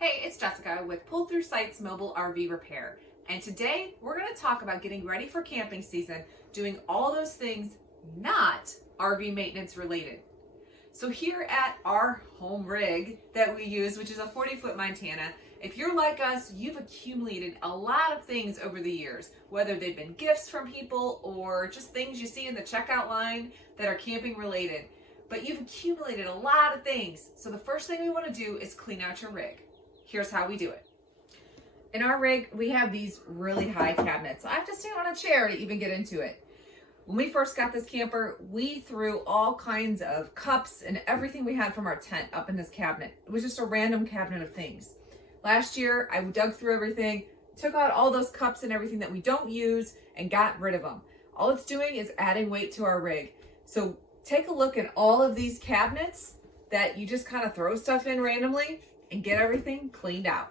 Hey, it's Jessica with Pull Through Sites Mobile RV Repair. And today we're going to talk about getting ready for camping season, doing all those things not RV maintenance related. So here at our home rig that we use, which is a 40-foot Montana, if you're like us, you've accumulated a lot of things over the years, whether they've been gifts from people or just things you see in the checkout line that are camping related. But you've accumulated a lot of things. So the first thing we want to do is clean out your rig. Here's how we do it. In our rig, we have these really high cabinets. I have to stand on a chair to even get into it. When we first got this camper, we threw all kinds of cups and everything we had from our tent up in this cabinet. It was just a random cabinet of things. Last year, I dug through everything, took out all those cups and everything that we don't use and got rid of them. All it's doing is adding weight to our rig. So take a look at all of these cabinets that you just kind of throw stuff in randomly and get everything cleaned out.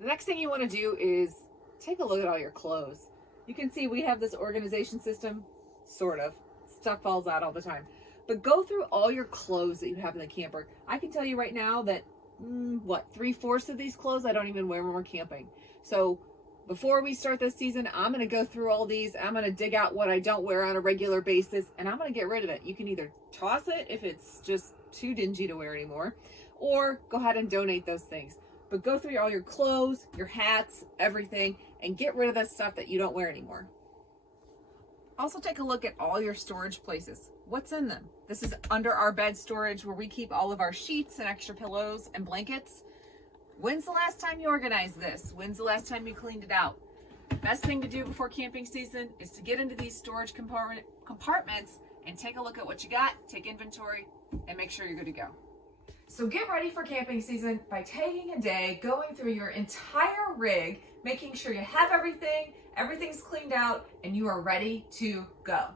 The next thing you want to do is take a look at all your clothes. You can see we have this organization system, sort of. Stuff falls out all the time. But go through all your clothes that you have in the camper. I can tell you right now that, 3/4 of these clothes I don't even wear when we're camping. So before we start this season, I'm going to go through all these. I'm going to dig out what I don't wear on a regular basis, and I'm going to get rid of it. You can either toss it if it's just too dingy to wear anymore, or go ahead and donate those things. But go through all your clothes, your hats, everything, and get rid of that stuff that you don't wear anymore. Also take a look at all your storage places. What's in them? This is under our bed storage where we keep all of our sheets and extra pillows and blankets. When's the last time you organized this? When's the last time you cleaned it out? Best thing to do before camping season is to get into these storage compartments and take a look at what you got, take inventory, and make sure you're good to go. So get ready for camping season by taking a day, going through your entire rig, making sure you have everything's cleaned out, and you are ready to go.